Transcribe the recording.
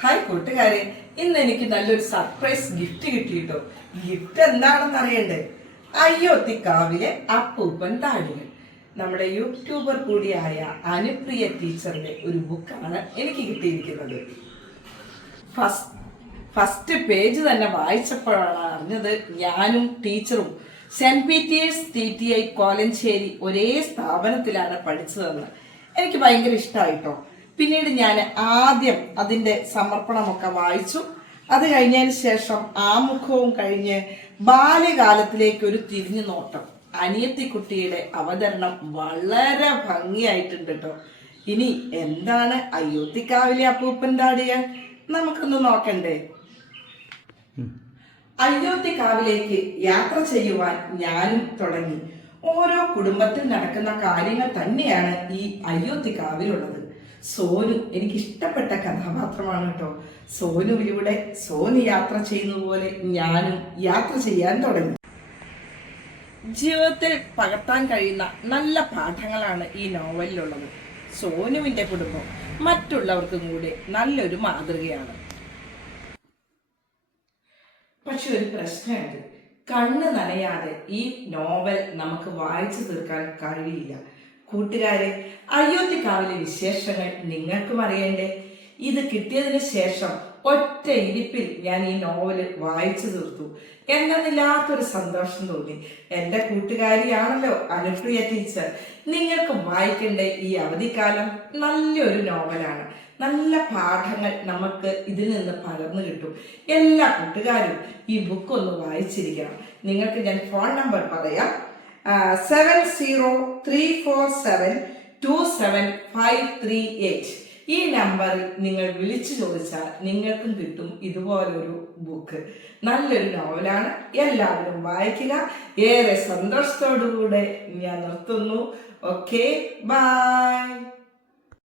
Hi കൂട്ടുകാരെ, ഇന്ന് എനിക്ക് നല്ലൊരു സർപ്രൈസ് ഗിഫ്റ്റ് കിട്ടിയിട്ടോ. ഗിഫ്റ്റ് എന്താണെന്ന് അറിയണ്ടേ? അയ്യോത്തിക്കാവിലെ അപ്പൂപ്പൻ താടികൾ. നമ്മുടെ യൂട്യൂബർ കൂടിയായ അനുപ്രിയ ടീച്ചറിന്റെ ഒരു ബുക്കാണ് എനിക്ക് കിട്ടിയിരിക്കുന്നത്. ഫസ്റ്റ് പേജ് തന്നെ വായിച്ചപ്പോഴാണ് അറിഞ്ഞത് ഞാനും ടീച്ചറും സെന്റ് പീറ്റേഴ്സ് TTI കോലഞ്ചേരി ഒരേ സ്ഥാപനത്തിലാണ് പഠിച്ചതെന്ന്. എനിക്ക് ഭയങ്കര ഇഷ്ടമായിട്ടോ. പിന്നീട് ഞാൻ ആദ്യം അതിൻ്റെ സമർപ്പണമൊക്കെ വായിച്ചു. അത് കഴിഞ്ഞതിന് ശേഷം ആമുഖവും കഴിഞ്ഞ് ബാല്യകാലത്തിലേക്ക് ഒരു തിരിഞ്ഞു നോട്ടം. അനിയത്തിക്കുട്ടിയുടെ അവതരണം വളരെ ഭംഗിയായിട്ടുണ്ട് കേട്ടോ. ഇനി എന്താണ് അയ്യോത്തിക്കാവിലെ അപ്പൂപ്പൻ താടികൾ? നമുക്കൊന്ന് നോക്കണ്ടേ? അയ്യോത്തിക്കാവിലേക്ക് യാത്ര ചെയ്യുവാൻ ഞാനും തുടങ്ങി. ഓരോ കുടുംബത്തിൽ നടക്കുന്ന കാര്യങ്ങൾ തന്നെയാണ് ഈ അയ്യോത്തിക്കാവിലുള്ളത്. സോനു എനിക്ക് ഇഷ്ടപ്പെട്ട കഥാപാത്രമാണ് കേട്ടോ. സോനുവിലൂടെ സോനു യാത്ര ചെയ്യുന്ന പോലെ ഞാനും യാത്ര ചെയ്യാൻ തുടങ്ങി. ജീവിതത്തിൽ പകർത്താൻ കഴിയുന്ന നല്ല പാഠങ്ങളാണ് ഈ നോവലിലുള്ളത്. സോനുവിന്റെ കുടുംബം മറ്റുള്ളവർക്കും കൂടെ നല്ലൊരു മാതൃകയാണ്. പക്ഷെ ഒരു പ്രശ്നമുണ്ട്. കണ്ണ് നനയാതെ ഈ നോവൽ നമുക്ക് വായിച്ചു തീർക്കാൻ കഴിയില്ല. കൂട്ടുകാരെ, അയ്യോത്തിക്കാവിലെ വിശേഷങ്ങൾ നിങ്ങൾക്കും അറിയണ്ടേ? ഇത് കിട്ടിയതിന് ശേഷം ഒറ്റ ഇരിപ്പിൽ ഞാൻ ഈ നോവല് വായിച്ചു തീർത്തു. എന്നതില്ലാത്തൊരു സന്തോഷം തോന്നി. എൻ്റെ കൂട്ടുകാരിയാണല്ലോ അനുപ്രിയ ടീച്ചർ. നിങ്ങൾക്ക് വായിക്കേണ്ട ഈ അവധിക്കാലം നല്ലൊരു നോവലാണ്. നല്ല പാഠങ്ങൾ നമുക്ക് ഇതിൽ നിന്ന് പകർന്നു കിട്ടും. എല്ലാ കൂട്ടുകാരും ഈ ബുക്ക് ഒന്ന് വായിച്ചിരിക്കണം. നിങ്ങൾക്ക് ഞാൻ ഫോൺ നമ്പർ പറയാം. 7034727538. ഈ നമ്പറിൽ നിങ്ങൾ വിളിച്ചു ചോദിച്ചാൽ നിങ്ങൾക്കും കിട്ടും ഇതുപോലൊരു ബുക്ക്. നല്ലൊരു നോവലാണ്. എല്ലാവരും വായിക്കുക. ഏറെ സന്തോഷത്തോടുകൂടെ ഞാൻ നിർത്തുന്നു. Okay, by.